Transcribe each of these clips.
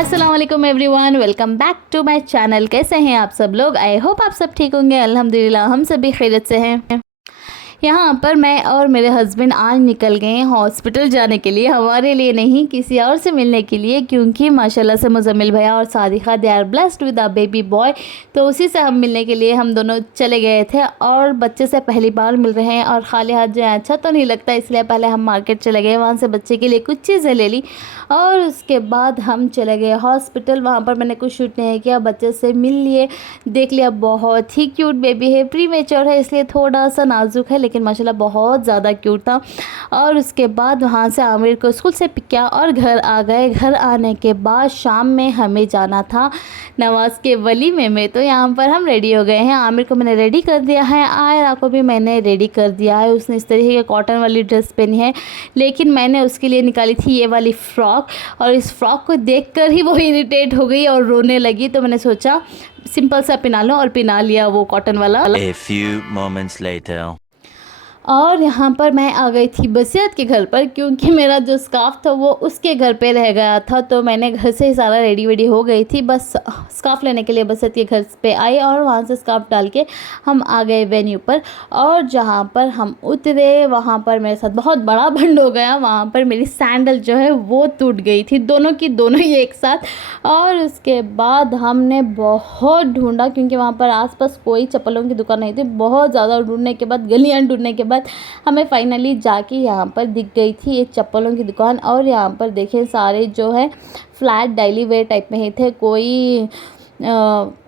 अस्सलाम वालेकुम everyone, welcome back to my channel. कैसे हैं आप सब लोग? आई होप आप सब ठीक होंगे। अल्हम्दुलिल्लाह हम सभी खैरियत से हैं। यहाँ पर मैं और मेरे हस्बैंड आज निकल गए हैं हॉस्पिटल जाने के लिए, हमारे लिए नहीं किसी और से मिलने के लिए, क्योंकि माशाल्लाह से मुजम्मिल भैया और Sadika they are blessed with a baby boy. तो उसी से हम मिलने के लिए हम दोनों चले गए थे और बच्चे से पहली बार मिल रहे हैं और खाली हाथ जो है अच्छा तो नहीं लगता, इसलिए पहले हम मार्केट चले गए, वहाँ से बच्चे के लिए कुछ चीज़ें ले ली और उसके बाद हम चले गए हॉस्पिटल। वहाँ पर मैंने कुछ शूट नहीं किया, बच्चे से मिल लिए, देख लिया, बहुत ही क्यूट बेबी है, प्री मेच्योर है इसलिए थोड़ा सा नाजुक है, लेकिन माशाल्लाह बहुत ज़्यादा क्यूट था। और उसके बाद वहाँ से आमिर को स्कूल से पिक किया और घर आ गए। घर आने के बाद शाम में हमें जाना था नवाज़ के वलीमे में, तो यहाँ पर हम रेडी हो गए हैं। आमिर को मैंने रेडी कर दिया है, आयरा को भी मैंने रेडी कर दिया है। उसने इस तरीके की कॉटन वाली ड्रेस पहनी है, लेकिन मैंने उसके लिए निकाली थी ये वाली फ़्रॉक, और इस फ्रॉक को देखकर ही वो इरिटेट हो गई और रोने लगी, तो मैंने सोचा सिंपल सा पहना लो और पहना लिया वो कॉटन वाला। A few moments later. और यहाँ पर मैं आ गई थी बसीरत के घर पर, क्योंकि मेरा जो स्कार्फ़ था वो उसके घर पे रह गया था, तो मैंने घर से ही सारा रेडी वेडी हो गई थी, बस स्कार्फ़ लेने के लिए बसीरत के घर पे आई और वहाँ से स्कार्फ़ डाल के हम आ गए वेन्यू पर। और जहाँ पर हम उतरे वहाँ पर मेरे साथ बहुत बड़ा भंड हो गया, वहाँ पर मेरी सैंडल जो है वो टूट गई थी, दोनों की दोनों ही एक साथ। और उसके बाद हमने बहुत ढूंढा, क्योंकि वहाँ पर आसपास कोई चप्पलों की दुकान नहीं थी, बहुत ज़्यादा ढूंढने के बाद, गलियाँ ढूंढने के बाद हमें फाइनली जाके यहाँ पर दिख गई थी एक चप्पलों की दुकान। और यहाँ पर देखें सारे जो है फ्लैट डेली वेयर टाइप में ही थे, कोई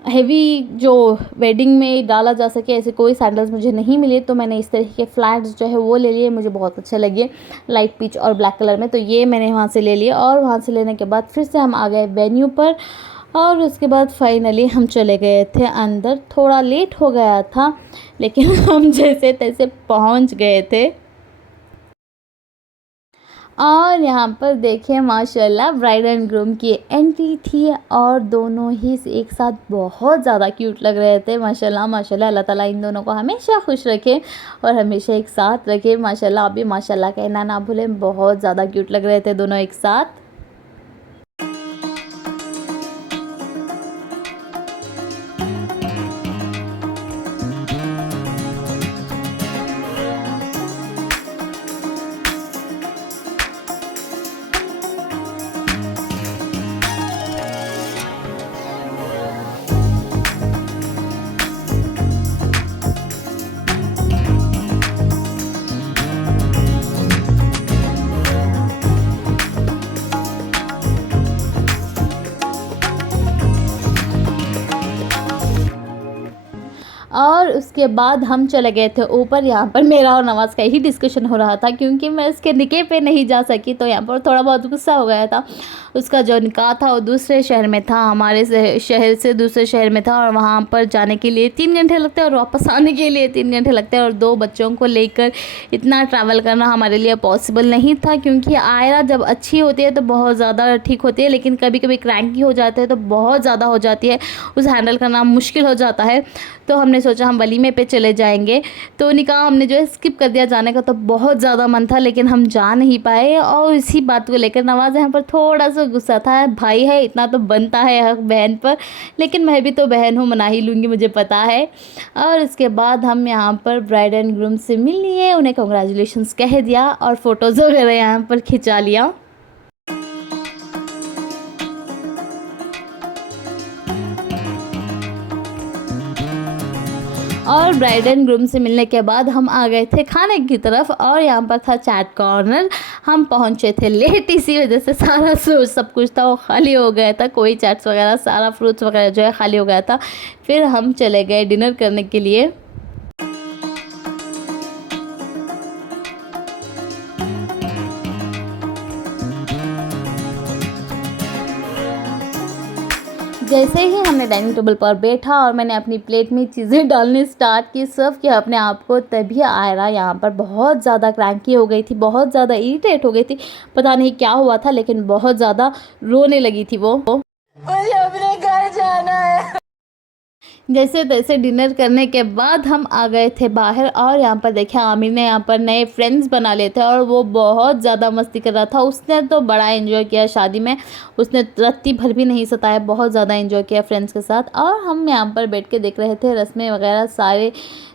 हेवी जो वेडिंग में डाला जा सके ऐसे कोई सैंडल्स मुझे नहीं मिले, तो मैंने इस तरह के फ्लैट्स जो है वो ले लिए, मुझे बहुत अच्छे लगे लाइट पीच और ब्लैक कलर में, तो ये मैंने वहाँ से ले लिए। और वहाँ से लेने के बाद फिर से हम आ गए वेन्यू पर और उसके बाद फाइनली हम चले गए थे अंदर। थोड़ा लेट हो गया था, लेकिन हम जैसे तैसे पहुंच गए थे। और यहाँ पर देखिए माशाल्लाह ब्राइड एंड ग्रूम की एंट्री थी और दोनों ही एक साथ बहुत ज़्यादा क्यूट लग रहे थे। माशाल्लाह माशाल्लाह, अल्लाह ताला इन दोनों को हमेशा खुश रखे और हमेशा एक साथ रखे। माशाल्लाह, आप भी माशाल्लाह कहना ना भूलें, बहुत ज़्यादा क्यूट लग रहे थे दोनों एक साथ। और उसके बाद हम चले गए थे ऊपर। यहाँ पर मेरा और नवाज़ का ही डिस्कशन हो रहा था, क्योंकि मैं उसके निकाह पे नहीं जा सकी, तो यहाँ पर थोड़ा बहुत गुस्सा हो गया था। उसका जो निकाह था वो दूसरे शहर में था, हमारे शहर से दूसरे शहर में था, और वहाँ पर जाने के लिए 3 घंटे लगते हैं और वापस आने के लिए 3 घंटे लगते हैं, और 2 बच्चों को लेकर इतना ट्रैवल करना हमारे लिए पॉसिबल नहीं था। क्योंकि आयरा जब अच्छी होती है तो बहुत ज़्यादा ठीक होती है, लेकिन कभी कभी क्रैंकी हो जाते हैं तो बहुत ज़्यादा हो जाती है, उसे हैंडल करना मुश्किल हो जाता है। तो हमने सोचा हम वलीमे पे चले जाएंगे, तो निकाह हमने जो है स्किप कर दिया। जाने का तो बहुत ज़्यादा मन था, लेकिन हम जा नहीं पाए, और इसी बात को लेकर नवाज़ यहाँ पर थोड़ा सा गुस्सा था। भाई है, इतना तो बनता है हक बहन पर, लेकिन मैं भी तो बहन हूँ, मना ही लूँगी, मुझे पता है। और उसके बाद हम यहाँ पर ब्राइड एंड ग्रूम से मिल लिए, उन्हें कंग्रेचुलेशंस कह दिया और फ़ोटोज़ वगैरह यहाँ पर खिंचा लिया। और ब्राइड एंड ग्रूम से मिलने के बाद हम आ गए थे खाने की तरफ, और यहाँ पर था चैट कॉर्नर। हम पहुँचे थे लेट, इसी वजह से सारा सब कुछ था वो खाली हो गया था, कोई चैट्स वगैरह, सारा फ्रूट्स वगैरह जो है खाली हो गया था। फिर हम चले गए डिनर करने के लिए। जैसे ही हमने डाइनिंग टेबल पर बैठा और मैंने अपनी प्लेट में चीज़ें डालनी स्टार्ट की, सर्व किया अपने आप को, तभी आयरा यहाँ पर बहुत ज़्यादा क्रैंकी हो गई थी, बहुत ज़्यादा इरिटेट हो गई थी। पता नहीं क्या हुआ था, लेकिन बहुत ज़्यादा रोने लगी थी वो। मुझे अपने घर जाना है। जैसे तैसे डिनर करने के बाद हम आ गए थे बाहर और यहाँ पर देखिए आमिर ने यहाँ पर नए फ्रेंड्स बना लिए थे और वो बहुत ज़्यादा मस्ती कर रहा था। उसने तो बड़ा एंजॉय किया शादी में, उसने रत्ती भर भी नहीं सताया, बहुत ज़्यादा एंजॉय किया फ्रेंड्स के साथ। और हम यहाँ पर बैठ के देख रहे थे रस्में वगैरह, सारे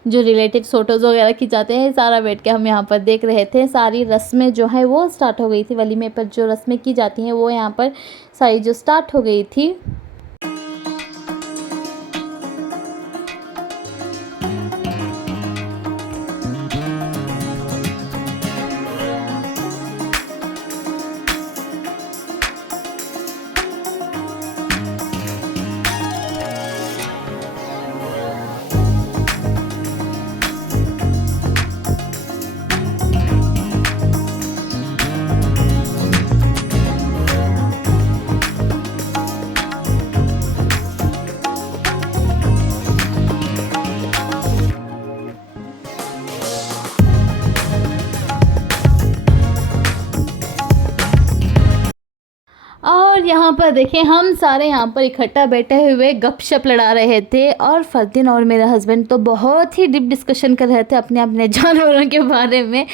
जो रिलेटिव्स फ़ोटोज़ वगैरह खिंचाते हैं, सारा बैठ के हम यहाँ पर देख रहे थे। सारी रस्में जो है वो स्टार्ट हो गई थी, वलीमे पर जो रस्में की जाती हैं वो यहाँ पर सारी जो स्टार्ट हो गई थी। और यहाँ पर देखिए हम सारे यहाँ पर इकट्ठा बैठे हुए गपशप लड़ा रहे थे और फरदीन और मेरे हस्बैंड तो बहुत ही डीप डिस्कशन कर रहे थे अपने अपने जानवरों के बारे में।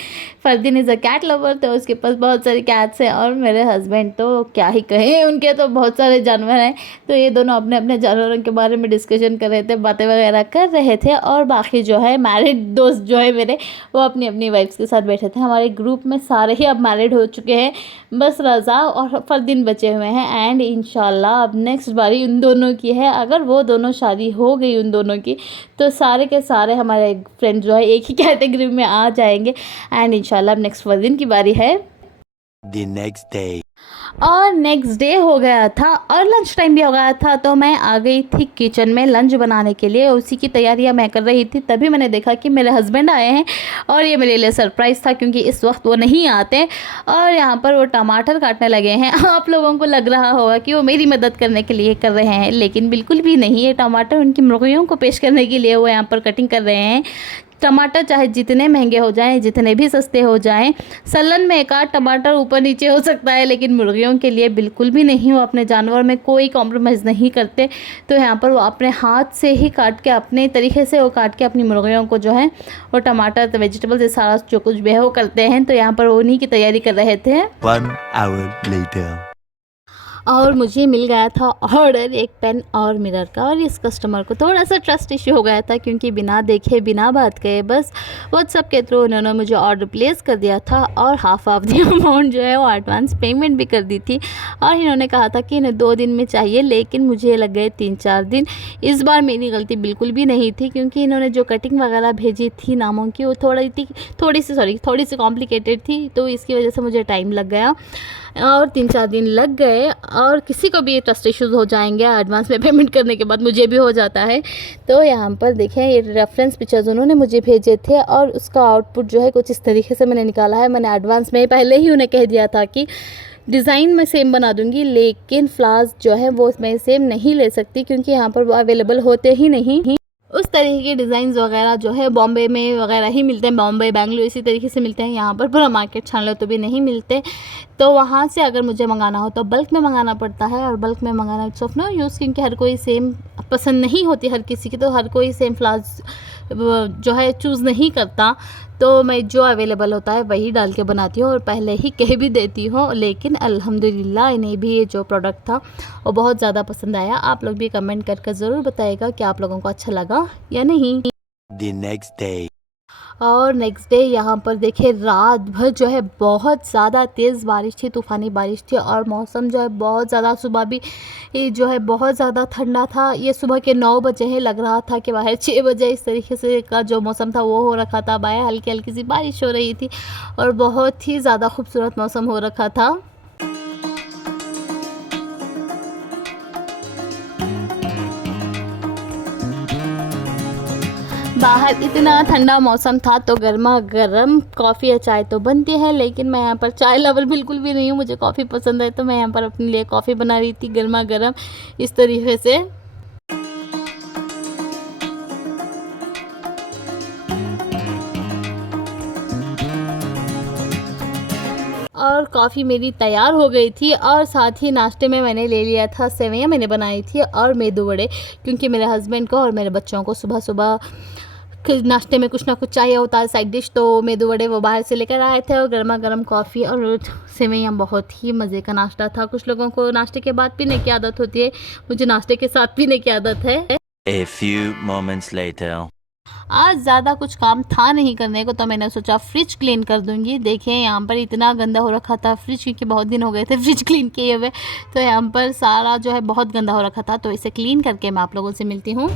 Fardeen is a cat lover, तो उसके पास बहुत सारे कैट्स हैं और मेरे हस्बैंड तो क्या ही कहें, उनके तो बहुत सारे जानवर हैं। तो ये दोनों अपने अपने जानवरों के बारे में डिस्कशन कर रहे थे, बातें वगैरह कर रहे थे। और बाकी जो है मैरिड दोस्त जो है मेरे, वो अपनी अपनी वाइफ्स के साथ बैठे थे। हमारे ग्रुप में सारे ही अब मैरिड हो चुके हैं, बस रज़ा और फरदीन बचे हुए हैं। एंड इंशाल्लाह अब नेक्स्ट बारी उन दोनों की है। अगर वो दोनों शादी हो गई उन दोनों की, तो सारे के सारे हमारे फ्रेंड जो है एक ही कैटेगरी में आ जाएंगे। एंड इंशाल्लाह अब नेक्स्ट फरदीन की बारी है। The next day. और नेक्स्ट डे हो गया था और लंच टाइम भी हो गया था, तो मैं आ गई थी किचन में लंच बनाने के लिए। उसी की तैयारियां मैं कर रही थी, तभी मैंने देखा कि मेरे हस्बैंड आए हैं और ये मेरे लिए सरप्राइज़ था क्योंकि इस वक्त वो नहीं आते। और यहाँ पर वो टमाटर काटने लगे हैं। आप लोगों को लग रहा होगा कि वो मेरी मदद करने के लिए कर रहे हैं, लेकिन बिल्कुल भी नहीं। ये टमाटर उनकी मुर्गियों को पेश करने के लिए वो यहाँ पर कटिंग कर रहे हैं। टमाटर चाहे जितने महंगे हो जाएं, जितने भी सस्ते हो जाएं, सलन में एक आध टमाटर ऊपर नीचे हो सकता है, लेकिन मुर्गियों के लिए बिल्कुल भी नहीं। वो अपने जानवर में कोई कॉम्प्रोमाइज़ नहीं करते। तो यहाँ पर वो अपने हाथ से ही काट के, अपने तरीके से वो काट के अपनी मुर्गियों को जो है वो टमाटर तो वेजिटेबल्स ये सारा जो कुछ भी है वो करते हैं। तो यहाँ पर वो उन्हीं की तैयारी कर रहे थे। 1 hour later. और मुझे मिल गया था ऑर्डर एक पेन और मिरर का। और इस कस्टमर को थोड़ा सा ट्रस्ट इश्यू हो गया था क्योंकि बिना देखे बिना बात कहे बस व्हाट्सअप के थ्रू उन्होंने मुझे ऑर्डर प्लेस कर दिया था और हाफ दी अमाउंट जो है वो एडवांस पेमेंट भी कर दी थी। और इन्होंने कहा था कि इन्हें 2 दिन में चाहिए, लेकिन मुझे लग गए 3-4 दिन। इस बार मेरी गलती बिल्कुल भी नहीं थी क्योंकि इन्होंने जो कटिंग वगैरह भेजी थी नामों की, वो थोड़ी सी कॉम्प्लिकेटेड थी, तो इसकी वजह से मुझे टाइम लग गया और 3-4 दिन लग गए। और किसी को भी ट्रस्ट इश्यूज़ हो जाएंगे एडवांस में पेमेंट करने के बाद, मुझे भी हो जाता है। तो यहाँ पर देखें ये रेफरेंस पिक्चर्स उन्होंने मुझे भेजे थे और उसका आउटपुट जो है कुछ इस तरीके से मैंने निकाला है। मैंने एडवांस में पहले ही उन्हें कह दिया था कि डिज़ाइन मैं सेम बना दूंगी, लेकिन फ्लावर्स जो है वो मैं सेम नहीं ले सकती क्योंकि यहाँ पर वो अवेलेबल होते ही नहीं। उस तरीके के डिज़ाइंस वगैरह जो है बॉम्बे में वगैरह ही मिलते हैं, बॉम्बे बेंगलुरु इसी तरीके से मिलते हैं। यहाँ पर पूरा मार्केट छान लो तो भी नहीं मिलते। तो वहाँ से अगर मुझे मंगाना हो तो बल्क में मंगाना पड़ता है। और बल्क में मंगाना इट्स ऑफ नो यूज़ क्योंकि हर कोई सेम पसंद नहीं होती हर किसी की, तो हर कोई सेम फ्लावर्स जो है चूज़ नहीं करता। तो मैं जो अवेलेबल होता है वही डाल के बनाती हूँ और पहले ही कह भी देती हूँ। लेकिन अल्हम्दुलिल्लाह इन्हें भी ये जो प्रोडक्ट था वो बहुत ज़्यादा पसंद आया। आप लोग भी कमेंट करके ज़रूर बताइएगा कि आप लोगों को अच्छा लगा या नहीं। The next day. और नेक्स्ट डे यहाँ पर देखिए रात भर जो है बहुत ज़्यादा तेज़ बारिश थी, तूफ़ानी बारिश थी और मौसम जो है बहुत ज़्यादा, सुबह भी जो है बहुत ज़्यादा ठंडा था। ये सुबह के 9 बजे है, लग रहा था कि बाहर 6 बजे इस तरीके से का जो मौसम था वो हो रखा था। बाहर हल्की हल्की सी बारिश हो रही थी और बहुत ही ज़्यादा खूबसूरत मौसम हो रखा था। बाहर इतना ठंडा मौसम था तो गर्मा गर्म कॉफ़ी या चाय तो बनती है, लेकिन मैं यहाँ पर चाय लवर बिल्कुल भी नहीं हूँ। मुझे कॉफ़ी पसंद है तो मैं यहाँ पर अपने लिए कॉफ़ी बना रही थी गर्मा गर्म इस तरीके से। और कॉफ़ी मेरी तैयार हो गई थी और साथ ही नाश्ते में मैंने ले लिया था सेवइयाँ मैंने बनाई थी और मेदू वड़े, क्योंकि मेरे हस्बैंड को और मेरे बच्चों को सुबह सुबह नाश्ते में कुछ ना कुछ चाहिए होता है साइड डिश। तो मेदू वड़े वो बाहर से लेकर आए थे और गर्मा गर्म कॉफ़ी और सेवइयाँ, बहुत ही मज़े का नाश्ता था। कुछ लोगों को नाश्ते के बाद पीने की आदत होती है, मुझे नाश्ते के साथ पीने की आदत है। A few moments later. आज ज़्यादा कुछ काम था नहीं करने को, तो मैंने सोचा फ्रिज क्लीन कर दूंगी। देखिए यहाँ पर इतना गंदा हो रखा था फ्रिज, क्योंकि बहुत दिन हो गए थे फ्रिज क्लीन किए हुए, तो यहाँ पर सारा जो है बहुत गंदा हो रखा था। तो इसे क्लीन करके मैं आप लोगों से मिलती हूँ।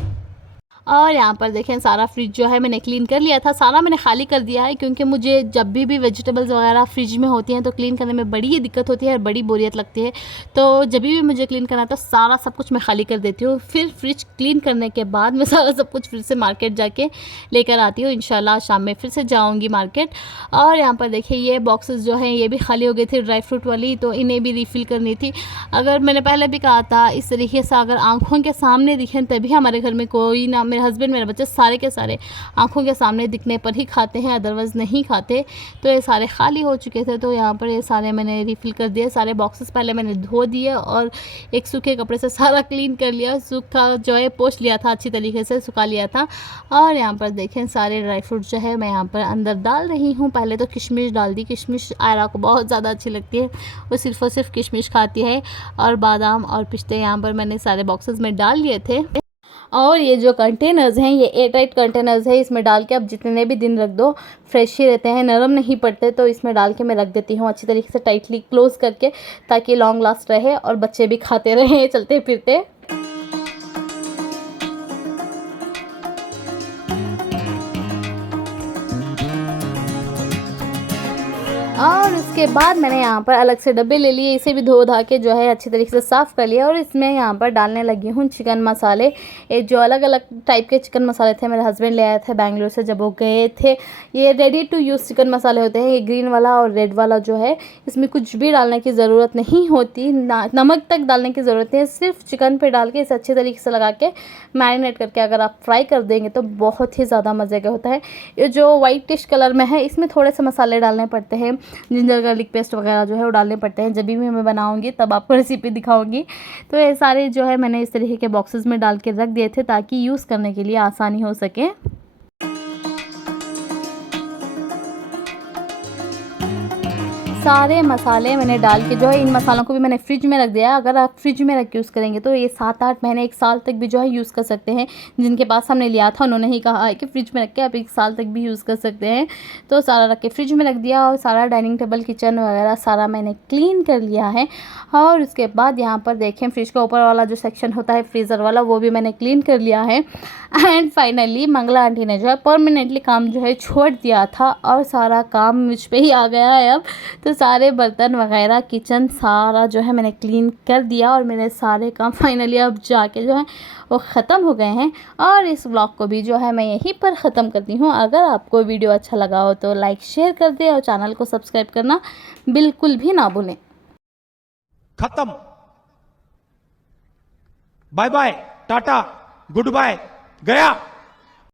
और यहाँ पर देखें सारा फ्रिज जो है मैंने क्लीन कर लिया था, सारा मैंने खाली कर दिया है, क्योंकि मुझे जब भी वेजिटेबल्स वगैरह फ्रिज में होती हैं तो क्लीन करने में बड़ी ही दिक्कत होती है और बड़ी बोरियत लगती है। तो जब भी मुझे क्लीन करना है तो सारा सब कुछ मैं खाली कर देती हूँ। फिर फ्रिज क्लीन करने के बाद मैं सारा सब कुछ फिर से मार्केट जाके लेकर आती हूँ। इंशाल्लाह शाम में फिर से जाऊँगी मार्केट। और यहाँ पर देखिए ये बॉक्सेस जो हैं ये भी खाली हो गई थी ड्राई फ्रूट वाली, तो इन्हें भी रिफ़िल करनी थी। अगर मैंने पहले भी कहा था, इस तरीके से अगर आँखों के सामने दिखें तभी हमारे घर में कोई ना, मेरे हस्बैंड मेरे बच्चे सारे के सारे आंखों के सामने दिखने पर ही खाते हैं, अदरवाइज़ नहीं खाते। तो ये सारे खाली हो चुके थे, तो यहाँ पर ये सारे मैंने रिफ़िल कर दिए। सारे बॉक्सेस पहले मैंने धो दिए और एक सूखे कपड़े से सारा क्लीन कर लिया, सूखा जो है पोंछ लिया था, अच्छी तरीके से सुखा लिया था। और यहाँ पर देखें सारे ड्राई फ्रूट जो है मैं यहाँ पर अंदर डाल रही हूँ। पहले तो किशमिश डाल दी, किशमिश आयरा को बहुत ज़्यादा अच्छी लगती है, वो सिर्फ़ और सिर्फ किशमिश खाती है। और बादाम और पिस्ते यहाँ पर मैंने सारे बॉक्सेस में डाल लिए थे। और ये जो कंटेनर्स हैं ये एयरटाइट कंटेनर्स है, इसमें डाल के आप जितने भी दिन रख दो फ्रेश ही रहते हैं, नरम नहीं पड़ते। तो इसमें डाल के मैं रख देती हूँ अच्छी तरीके से टाइटली क्लोज़ करके, ताकि लॉन्ग लास्ट रहे और बच्चे भी खाते रहें चलते फिरते। और उसके बाद मैंने यहाँ पर अलग से डब्बे ले लिए, इसे भी धो धा के जो है अच्छी तरीके से साफ़ कर लिया। और इसमें यहाँ पर डालने लगी हूँ चिकन मसाले। ये जो अलग अलग टाइप के चिकन मसाले थे मेरे हस्बैंड ले आए थे बेंगलुरु से जब वो गए थे। ये रेडी टू यूज़ चिकन मसाले होते हैं, ये ग्रीन वाला और रेड वाला जो है, इसमें कुछ भी डालने की ज़रूरत नहीं होती, नमक तक डालने की ज़रूरत है, सिर्फ चिकन पर डाल के इसे अच्छे तरीके से लगा के मैरिनेट करके अगर आप फ्राई कर देंगे तो बहुत ही ज़्यादा मज़े का होता है। ये जो वाइटिश कलर में है इसमें थोड़े से मसाले डालने पड़ते हैं, जिंजर गार्लिक पेस्ट वगैरह जो है वो डालने पड़ते हैं। जब भी मैं बनाऊंगी तब आपको रेसिपी दिखाऊंगी। तो ये सारे जो है मैंने इस तरीके के बॉक्सेस में डाल के रख दिए थे ताकि यूज़ करने के लिए आसानी हो सके। सारे मसाले मैंने डाल के जो है इन मसालों को भी मैंने फ्रिज में रख दिया। अगर आप फ्रिज में रख के यूज़ करेंगे तो ये 7-8 महीने 1 साल तक भी जो है यूज़ कर सकते हैं। जिनके पास हमने लिया था उन्होंने ही कहा है कि फ्रिज में रख के आप 1 साल तक भी यूज़ कर सकते हैं। तो सारा रख के फ्रिज में रख दिया और सारा डाइनिंग टेबल किचन वगैरह सारा मैंने क्लीन कर लिया है। और उसके बाद यहाँ पर देखें फ्रिज का ऊपर वाला जो सेक्शन होता है फ्रीज़र वाला, वो भी मैंने क्लीन कर लिया है। एंड फाइनली मंगला आंटी ने जो है परमानेंटली काम जो है छोड़ दिया था और सारा काम मुझ पे ही आ गया है अब। तो सारे बर्तन वगैरह किचन सारा जो है मैंने क्लीन कर दिया और मेरे सारे काम फाइनली अब जाके जो है वो ख़त्म हो गए हैं। और इस व्लॉग को भी जो है मैं यहीं पर ख़त्म करती हूँ। अगर आपको वीडियो अच्छा लगा हो तो लाइक शेयर कर दें और चैनल को सब्सक्राइब करना बिल्कुल भी ना भूलें। खत्म, bye bye, tata, goodbye, गया।